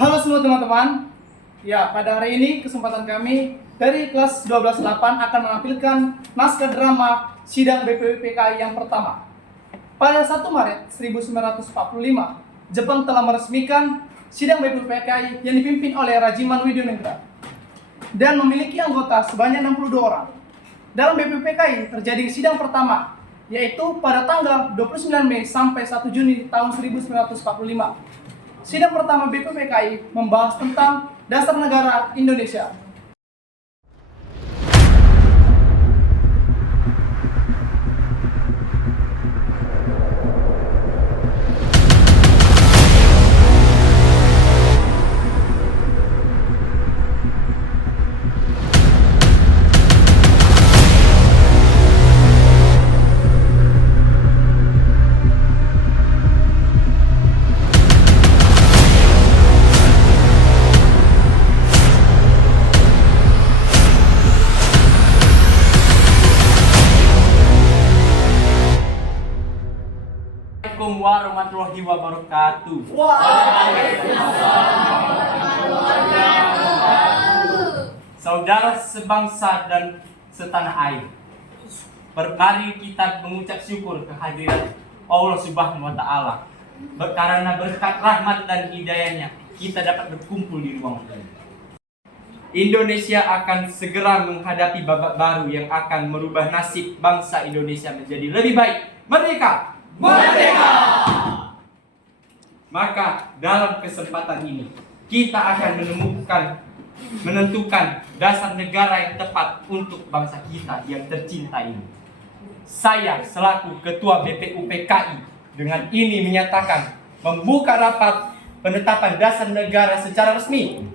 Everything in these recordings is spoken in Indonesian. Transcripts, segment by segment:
Halo semua teman-teman. Ya, pada hari ini kesempatan kami dari kelas 12-8 akan menampilkan naskah drama Sidang BPUPKI yang pertama. Pada 1 Maret 1945, Jepang telah meresmikan Sidang BPUPKI yang dipimpin oleh Rajiman Widunendra dan memiliki anggota sebanyak 62 orang. Dalam BPUPKI terjadi sidang pertama, yaitu pada tanggal 29 Mei sampai 1 Juni tahun 1945. Sidang pertama BPUPKI membahas tentang dasar negara Indonesia. Assalamualaikum warahmatullahi wabarakatuh. Saudara sebangsa dan setanah air, mari kita mengucap syukur kehadiran Allah Subhanahu wa Ta'ala. Karena berkat rahmat dan hidayahnya, kita dapat berkumpul di ruang ini. Indonesia akan segera menghadapi babak baru yang akan merubah nasib bangsa Indonesia menjadi lebih baik. Merdeka! Merdeka! Maka dalam kesempatan ini kita akan menentukan dasar negara yang tepat untuk bangsa kita yang tercinta ini. Saya selaku Ketua BPUPKI dengan ini menyatakan membuka rapat penetapan dasar negara secara resmi.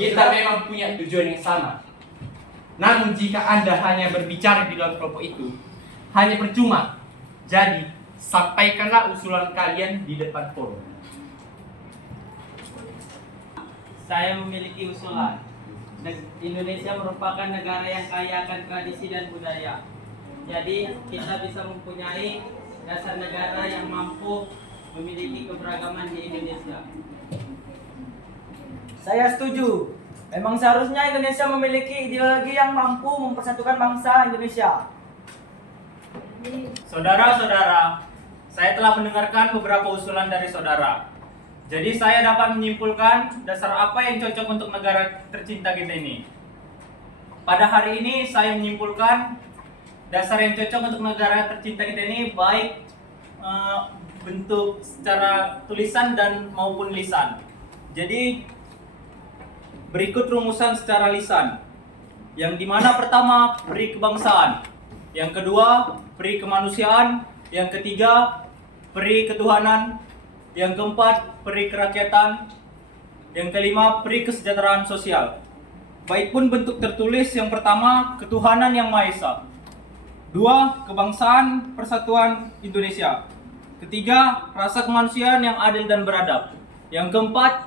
Kita memang punya tujuan yang sama. Namun jika Anda hanya berbicara di dalam kelompok itu, hanya percuma. Jadi, sampaikanlah usulan kalian di depan forum. Saya memiliki usulan. Indonesia merupakan negara yang kaya akan tradisi dan budaya. Jadi, kita bisa mempunyai dasar negara yang mampu memiliki keberagaman di Indonesia. Saya setuju. Memang seharusnya Indonesia memiliki ideologi yang mampu mempersatukan bangsa Indonesia. Saudara-saudara, saya telah mendengarkan beberapa usulan dari saudara. Jadi saya dapat menyimpulkan dasar apa yang cocok untuk negara tercinta kita ini. Pada hari ini saya menyimpulkan dasar yang cocok untuk negara tercinta kita ini baik bentuk secara tulisan dan maupun lisan. Jadi berikut rumusan secara lisan. Yang dimana pertama, peri kebangsaan. Yang kedua, peri kemanusiaan. Yang ketiga, peri ketuhanan. Yang keempat, peri kerakyatan. Yang kelima, peri kesejahteraan sosial. Baik pun bentuk tertulis, yang pertama, ketuhanan yang Maha Esa. Dua, kebangsaan persatuan Indonesia. Ketiga, rasa kemanusiaan yang adil dan beradab. Yang keempat,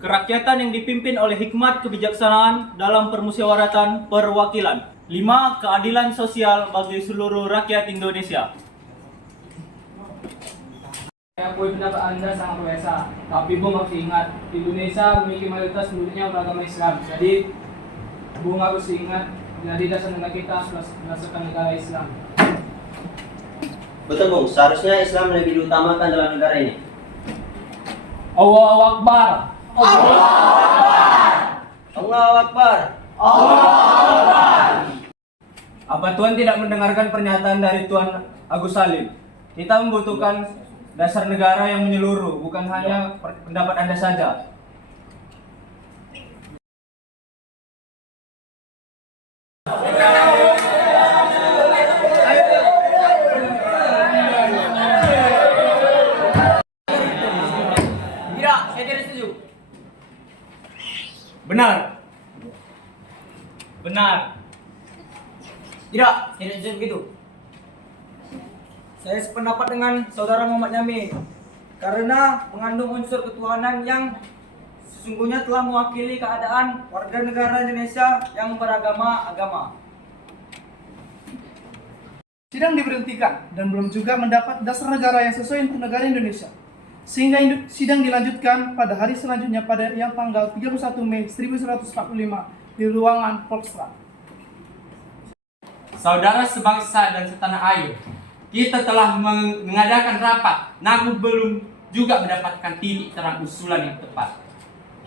kerakyatan yang dipimpin oleh hikmat kebijaksanaan dalam permusyawaratan perwakilan. 5. Keadilan sosial bagi seluruh rakyat Indonesia. Saya akui pendapat Anda sangat luar biasa, tapi Bung harus ingat, Indonesia memiliki mayoritas penduduknya beragama Islam. Jadi, Bung harus ingat, jadi dasar negara kita berdasarkan negara Islam. Betul Bung, seharusnya Islam lebih diutamakan dalam negara ini. Allahu Akbar. Allahu Akbar. Apa Tuhan tidak mendengarkan pernyataan dari Tuan Agus Salim? Kita membutuhkan dasar negara yang menyeluruh, bukan hanya pendapat Anda saja. Tidak, saya tidak setuju. Benar. Benar. Tidak, saya tidak setuju begitu. Saya sependapat dengan saudara Muhammad Yamin karena mengandung unsur ketuhanan yang sesungguhnya telah mewakili keadaan warga negara Indonesia yang beragama-agama. Sidang diberhentikan dan belum juga mendapat dasar negara yang sesuai untuk negara Indonesia. Sehingga sidang dilanjutkan pada hari selanjutnya pada yang tanggal 31 Mei 1945 di ruangan Volksraad. Saudara sebangsa dan setanah air, kita telah mengadakan rapat, namun belum juga mendapatkan titik terang usulan yang tepat.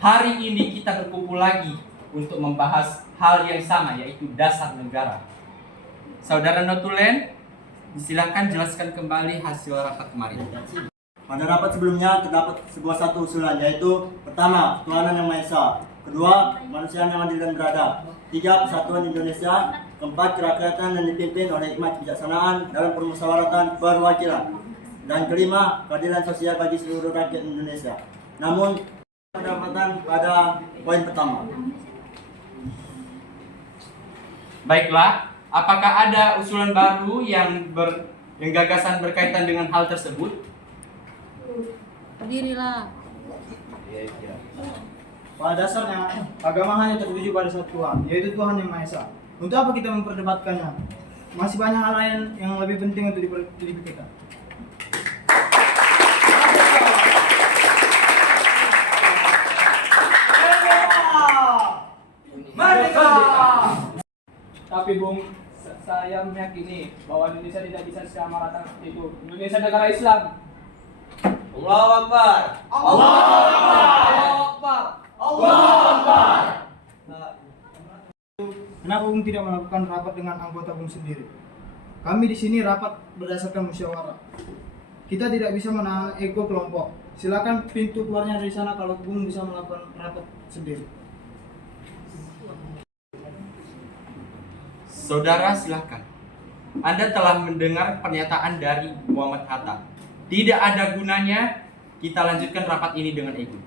Hari ini kita berkumpul lagi untuk membahas hal yang sama, yaitu dasar negara. Saudara Notulen, silakan jelaskan kembali hasil rapat kemarin. Pada rapat sebelumnya terdapat satu usulan, yaitu pertama, ketuhanan yang Maha Esa; kedua, manusia yang adil dan beradab; tiga, persatuan Indonesia; keempat, kerakyatan yang dipimpin oleh hikmat kebijaksanaan dalam permusyawaratan perwakilan; dan kelima, keadilan sosial bagi seluruh rakyat Indonesia. Namun, pendapatan pada poin pertama. Baiklah, apakah ada usulan baru yang gagasan berkaitan dengan hal tersebut? Berdirilah. Pada dasarnya, agama hanya tertuju pada satu Tuhan, yaitu Tuhan yang Maha Esa. Untuk apa kita memperdebatkannya? Masih banyak hal lain yang lebih penting untuk dipikirkan. Merdeka! Tapi Bung, saya meyakini bahwa Indonesia tidak bisa sekamar seperti itu. Indonesia negara Islam. Allahu Akbar. Kenapa Bung tidak melakukan rapat dengan anggota Bung sendiri? Kami di sini rapat berdasarkan musyawarah. Kita tidak bisa menahan ego kelompok. Silakan pintu keluarnya dari sana kalau Bung bisa melakukan rapat sendiri. Saudara silakan. Anda telah mendengar pernyataan dari Muhammad Hatta. Tidak ada gunanya kita lanjutkan rapat ini dengan ego.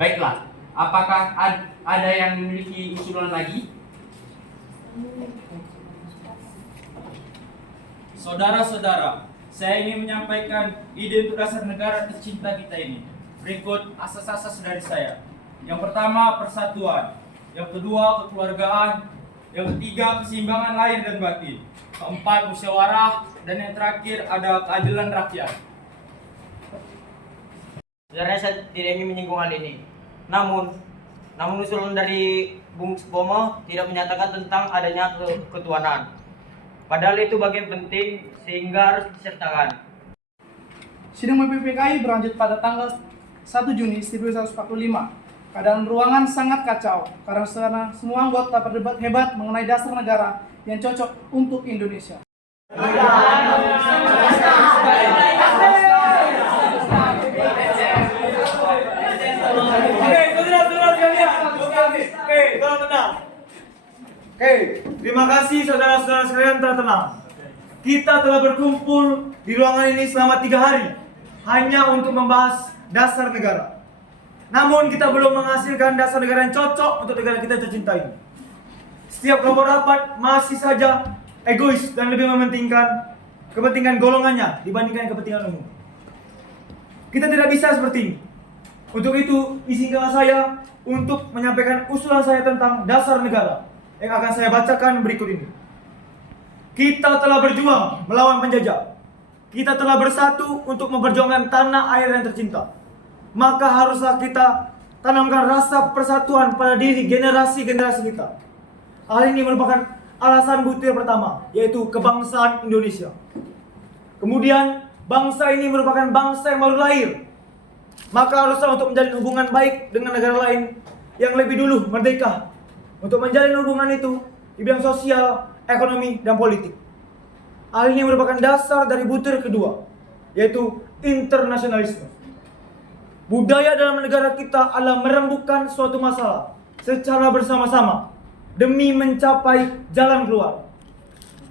Baiklah, apakah ada yang memiliki usulan lagi? Saudara-saudara, saya ingin menyampaikan ide untuk dasar negara tercinta kita ini. Berikut asas-asas dari saya. Yang pertama, persatuan. Yang kedua, kekeluargaan. Yang ketiga, keseimbangan lahir dan batin. Keempat, musyawarah. Dan yang terakhir, ada keadilan rakyat. Sebenarnya saya tidak ingin menyinggung hal ini. Namun usulan dari Bung Supomo tidak menyatakan tentang adanya ketuhanan. Padahal itu bagian penting sehingga harus disertakan. Sidang BPPKI berlanjut pada tanggal 1 Juni 1945. Keadaan ruangan sangat kacau karena semua anggota berdebat hebat mengenai dasar negara yang cocok untuk Indonesia. Terima kasih saudara-saudara sekalian telah tenang. Kita telah berkumpul di ruangan ini selama 3 hari hanya untuk membahas dasar negara. Namun kita belum menghasilkan dasar negara yang cocok untuk negara kita tercinta ini. Setiap kelompok rapat masih saja egois dan lebih mementingkan kepentingan golongannya dibandingkan kepentingan umum. Kita tidak bisa seperti ini. Untuk itu, izinkanlah saya untuk menyampaikan usulan saya tentang dasar negara yang akan saya bacakan berikut ini. Kita telah berjuang melawan penjajah. Kita telah bersatu untuk memperjuangkan tanah air yang tercinta. Maka haruslah kita tanamkan rasa persatuan pada diri generasi-generasi kita. Hal ini merupakan alasan butir pertama, yaitu kebangsaan Indonesia. Kemudian, bangsa ini merupakan bangsa yang baru lahir. Maka haruslah untuk menjalin hubungan baik dengan negara lain yang lebih dulu merdeka. Untuk menjalin hubungan itu di bidang sosial, ekonomi, dan politik. Hal ini merupakan dasar dari butir kedua, yaitu internasionalisme. Budaya dalam negara kita adalah merembukan suatu masalah secara bersama-sama demi mencapai jalan keluar.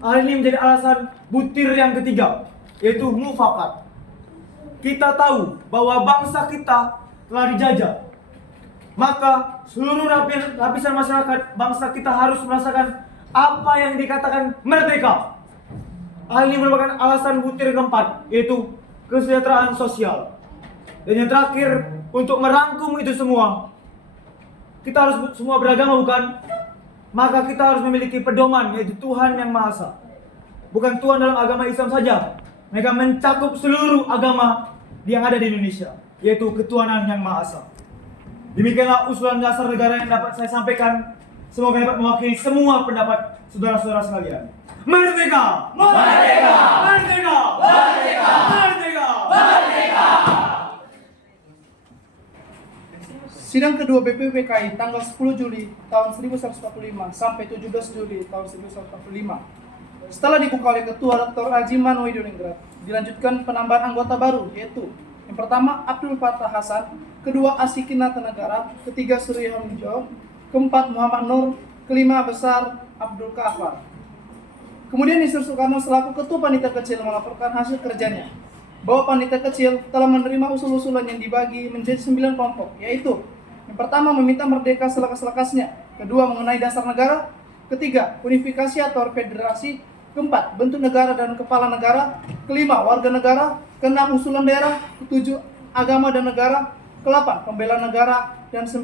Hal ini menjadi alasan butir yang ketiga, yaitu mufakat. Kita tahu bahwa bangsa kita telah dijajah. Maka seluruh lapisan masyarakat bangsa kita harus merasakan apa yang dikatakan merdeka. Hal ini merupakan alasan butir keempat, yaitu kesejahteraan sosial. Dan yang terakhir, untuk merangkum itu semua, kita harus semua beragama, bukan? Maka kita harus memiliki pedoman, yaitu Tuhan yang Maha Esa. Bukan Tuhan dalam agama Islam saja, mereka mencakup seluruh agama yang ada di Indonesia, yaitu ketuhanan yang Maha Esa. Demikianlah usulan dasar negara yang dapat saya sampaikan. Semoga dapat mewakili semua pendapat saudara-saudara sekalian. Merdeka! Merdeka! Merdeka! Merdeka! Merdeka! Merdeka! Sidang kedua BPUPKI tanggal 10 Juli tahun 1945 sampai 17 Juli tahun 1945. Setelah dibuka oleh Ketua Dr. Ajiman Widoningrat, dilanjutkan penambahan anggota baru, yaitu yang pertama Abdul Fattah Hasan, kedua Asikin Natanegara, ketiga Surya Hamjo, keempat Muhammad Nur, kelima Besar Abdul Kafar. Kemudian Isur Soekarno selaku Ketua Panitia Kecil melaporkan hasil kerjanya bahwa Panitia Kecil telah menerima usul-usulan yang dibagi menjadi 9 kelompok, yaitu yang pertama meminta merdeka selekas-lekasnya, kedua mengenai dasar negara, ketiga unifikasi atau federasi, keempat bentuk negara dan kepala negara, kelima warga negara, keenam usulan daerah, ketujuh agama dan negara, ke-8 pembelaan negara, dan 9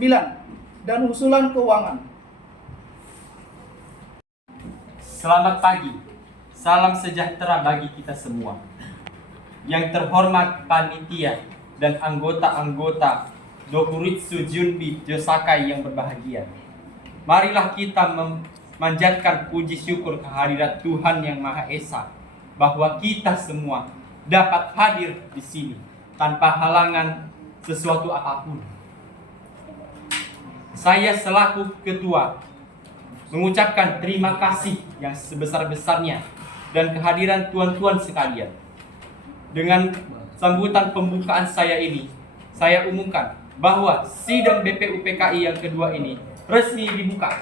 dan usulan keuangan. Selamat pagi, salam sejahtera bagi kita semua. Yang terhormat panitia dan anggota-anggota Dokuritsu Junbi Josakai yang berbahagia. Marilah kita memanjatkan puji syukur kehadirat Tuhan yang Maha Esa bahwa kita semua dapat hadir di sini tanpa halangan sesuatu apapun. Saya selaku ketua mengucapkan terima kasih yang sebesar-besarnya dan kehadiran tuan-tuan sekalian. Dengan sambutan pembukaan saya ini, saya umumkan bahwa sidang BPUPKI yang kedua ini resmi dibuka.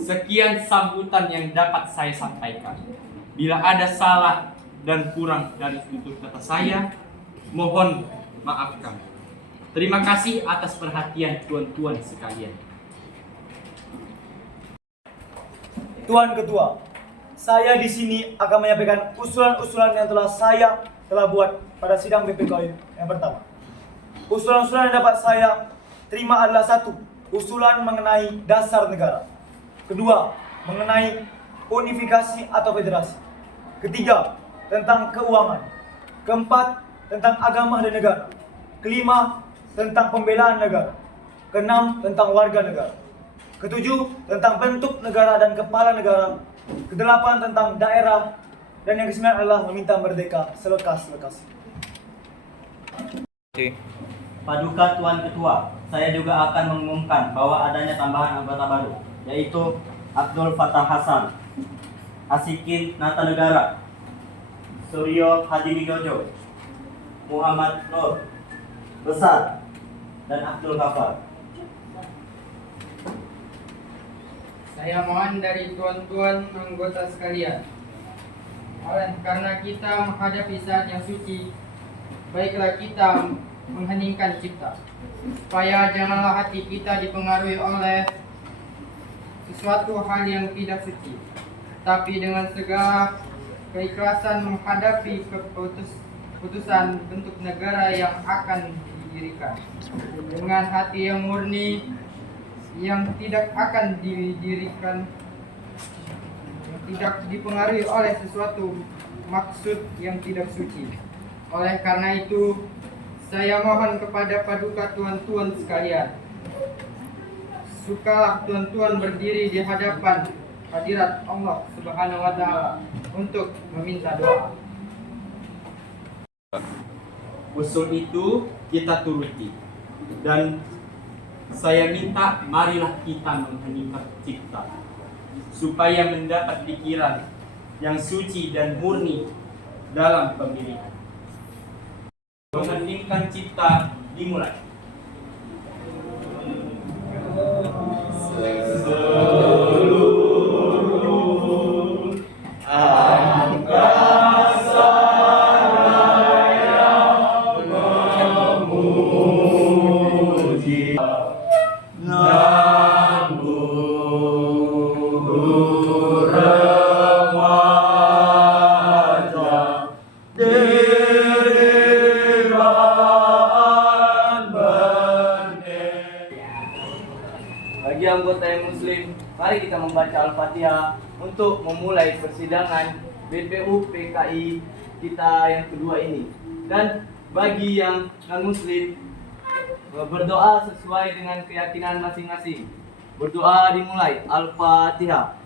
Sekian sambutan yang dapat saya sampaikan. Bila ada salah dan kurang dari tutur kata saya, mohon maafkan. Terima kasih atas perhatian tuan-tuan sekalian. Tuan Ketua, saya di sini akan menyampaikan usulan-usulan yang saya telah buat pada sidang BPKI yang pertama. Usulan-usulan yang dapat saya terima adalah: 1. Usulan mengenai dasar negara. Kedua, mengenai unifikasi atau federasi. Ketiga, tentang keuangan. Keempat, tentang agama dan negara. Kelima, tentang pembelaan negara. Keenam, tentang warga negara. Ketujuh, tentang bentuk negara dan kepala negara. Kedelapan, tentang daerah. Dan yang kesembilan adalah meminta merdeka selekas-lekasnya. Paduka Tuan Ketua, saya juga akan mengumumkan bahwa adanya tambahan anggota baru, yaitu Abdul Fattah Hasan, Asikin Natanegara, Suryo Hadiwidojo, Muhammad Nur, Besar, dan Abdul Kafar. Saya mohon dari tuan-tuan anggota sekalian, karena kita menghadapi saat yang suci, baiklah kita mengheningkan cipta, supaya janganlah hati kita dipengaruhi oleh sesuatu hal yang tidak suci, tapi dengan segala keikhlasan menghadapi keputusan bentuk negara yang akan didirikan, dengan hati yang murni, yang tidak akan didirikan, tidak dipengaruhi oleh sesuatu maksud yang tidak suci. Oleh karena itu, saya mohon kepada paduka tuan-tuan sekalian, sukalah tuan-tuan berdiri di hadapan hadirat Allah Subhanahu wa Ta'ala untuk meminta doa. Usul itu kita turuti, dan saya minta marilah kita mengheningkan cipta supaya mendapat pikiran yang suci dan murni dalam pemilihan. Mengheningkan cipta dimulai. Namo Buddhaya. Bagi anggota yang muslim, mari kita membaca Al-Fatihah untuk memulai persidangan BPU PKI kita yang kedua ini. Dan bagi yang non-muslim, berdoa sesuai dengan keyakinan masing-masing. Berdoa dimulai. Al-Fatihah.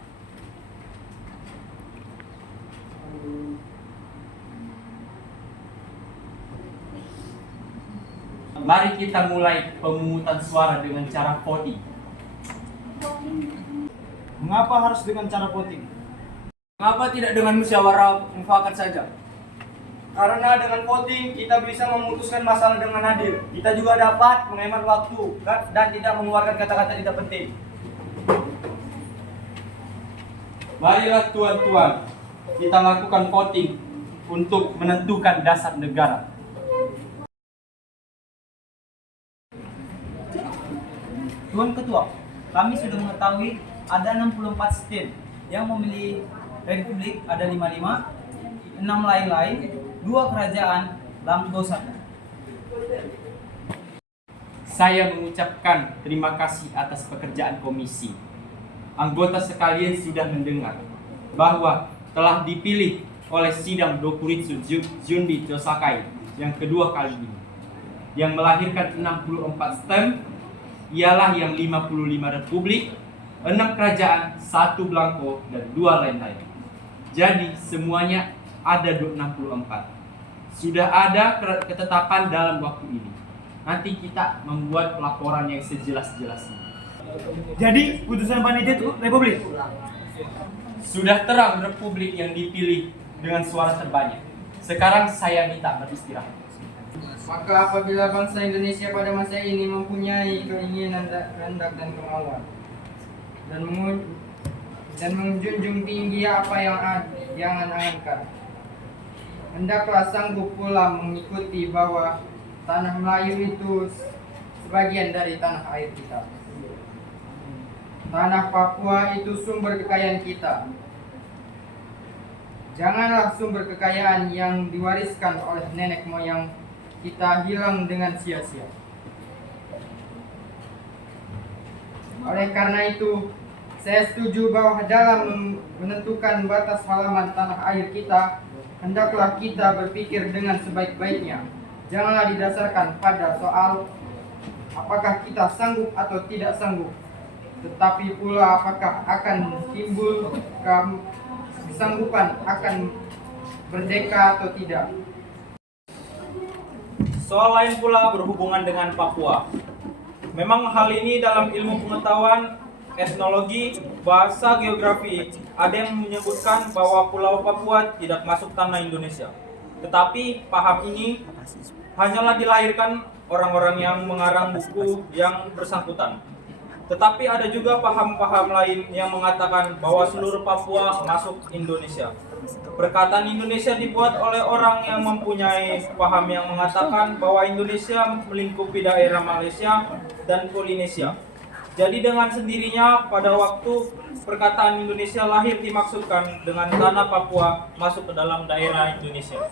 Mari kita mulai pemungutan suara dengan cara voting. Mengapa harus dengan cara voting? Mengapa tidak dengan musyawarah mufakat saja? Karena dengan voting kita bisa memutuskan masalah dengan adil. Kita juga dapat menghemat waktu dan tidak mengeluarkan kata-kata tidak penting. Marilah tuan-tuan, kita lakukan voting untuk menentukan dasar negara. Tuan Ketua, kami sudah mengetahui ada 64 state yang memilih republik, ada 55, 6 lain-lain, 2 kerajaan, Lampu 1. Saya mengucapkan terima kasih atas pekerjaan komisi. Anggota sekalian sudah mendengar bahwa telah dipilih oleh sidang Dokuritsu Junbi Josakai yang kedua kali ini, yang melahirkan 64 stem, ialah yang 55 republik, 6 kerajaan, 1 belangko, dan 2 lain-lain. Jadi semuanya ada 64. Sudah ada ketetapan dalam waktu ini. Nanti kita membuat laporan yang sejelas-jelasnya. Jadi putusan panitia itu republik. Sudah terang republik yang dipilih dengan suara terbanyak. Sekarang saya minta beristirahat. Maka apabila bangsa Indonesia pada masa ini mempunyai keinginan kehendak dan kemauan dan menjunjung tinggi apa yang angan-angankan, hendaklah sanggup pula mengikuti bahwa tanah Melayu itu sebagian dari tanah air kita. Tanah Papua itu sumber kekayaan kita. Janganlah sumber kekayaan yang diwariskan oleh nenek moyang kita hilang dengan sia-sia. Oleh karena itu, saya setuju bahwa dalam menentukan batas halaman tanah air kita, hendaklah kita berpikir dengan sebaik-baiknya. Janganlah didasarkan pada soal apakah kita sanggup atau tidak sanggup, tetapi pula apakah akan timbul kesanggupan akan merdeka atau tidak. Soal lain pula berhubungan dengan Papua. Memang hal ini dalam ilmu pengetahuan, etnologi, bahasa geografi, ada yang menyebutkan bahwa Pulau Papua tidak masuk tanah Indonesia. Tetapi paham ini hanyalah dilahirkan orang-orang yang mengarang buku yang bersangkutan. Tetapi ada juga paham-paham lain yang mengatakan bahwa seluruh Papua masuk Indonesia. Perkataan Indonesia dibuat oleh orang yang mempunyai paham yang mengatakan bahwa Indonesia melingkupi daerah Malaysia dan Polinesia. Jadi dengan sendirinya pada waktu perkataan Indonesia lahir dimaksudkan dengan tanah Papua masuk ke dalam daerah Indonesia.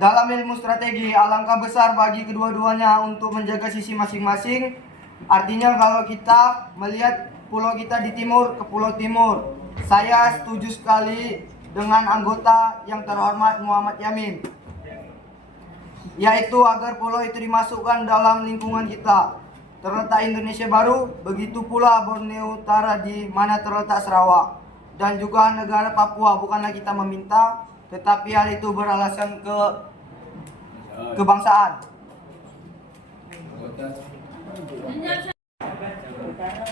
Dalam ilmu strategi, alangkah besar bagi kedua-duanya untuk menjaga sisi masing-masing. Artinya kalau kita melihat pulau kita di timur ke pulau timur, saya setuju sekali dengan anggota yang terhormat Muhammad Yamin, yaitu agar pulau itu dimasukkan dalam lingkungan kita. Terletak Indonesia Baru, begitu pula Borneo Utara di mana terletak Sarawak, dan juga negara Papua. Bukanlah kita meminta, tetapi hal itu beralasan kebangsaan.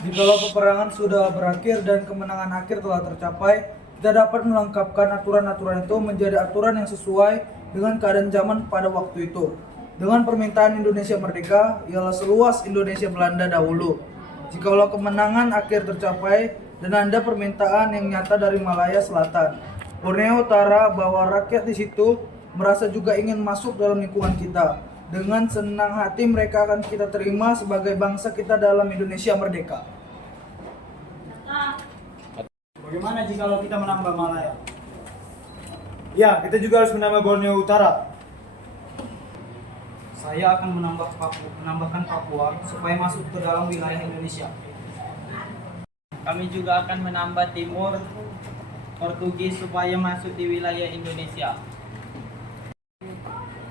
Jikalau peperangan sudah berakhir dan kemenangan akhir telah tercapai, kita dapat melengkapkan aturan-aturan itu menjadi aturan yang sesuai dengan keadaan zaman pada waktu itu. Dengan permintaan Indonesia merdeka, ialah seluas Indonesia Belanda dahulu. Jikalau kemenangan akhir tercapai dan ada permintaan yang nyata dari Malaya Selatan, Borneo Utara, bahwa rakyat di situ merasa juga ingin masuk dalam lingkungan kita. Dengan senang hati mereka akan kita terima sebagai bangsa kita dalam Indonesia merdeka. Bagaimana jika kita menambah Malaya? Ya, kita juga harus menambah Borneo Utara. Saya akan menambahkan Papua supaya masuk ke dalam wilayah Indonesia. Kami juga akan menambah Timur Portugis supaya masuk di wilayah Indonesia.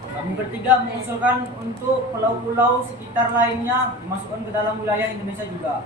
Kami bertiga mengusulkan untuk pulau-pulau sekitar lainnya dimasukkan ke dalam wilayah Indonesia juga.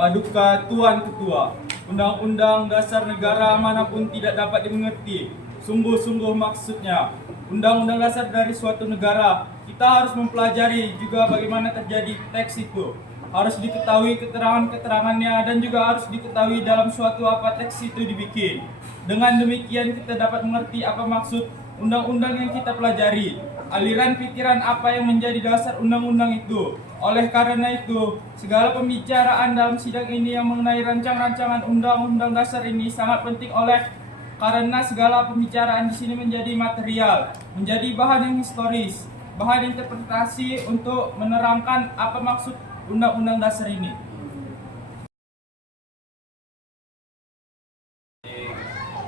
Paduka Tuan Ketua, Undang-Undang Dasar Negara manapun tidak dapat dimengerti. Sungguh-sungguh maksudnya, Undang-Undang Dasar dari suatu negara, kita harus mempelajari juga bagaimana terjadi teks itu. Harus diketahui keterangan-keterangannya dan juga harus diketahui dalam suatu apa teks itu dibikin. Dengan demikian kita dapat mengerti apa maksud undang-undang yang kita pelajari, aliran pikiran apa yang menjadi dasar undang-undang itu. Oleh karena itu, segala pembicaraan dalam sidang ini yang mengenai rancangan undang-undang dasar ini sangat penting karena segala pembicaraan di sini menjadi material, menjadi bahan yang historis, bahan interpretasi untuk menerangkan apa maksud undang-undang dasar ini.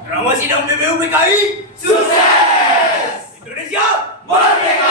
Drama sidang BPUPKI sukses! Indonesia merdeka!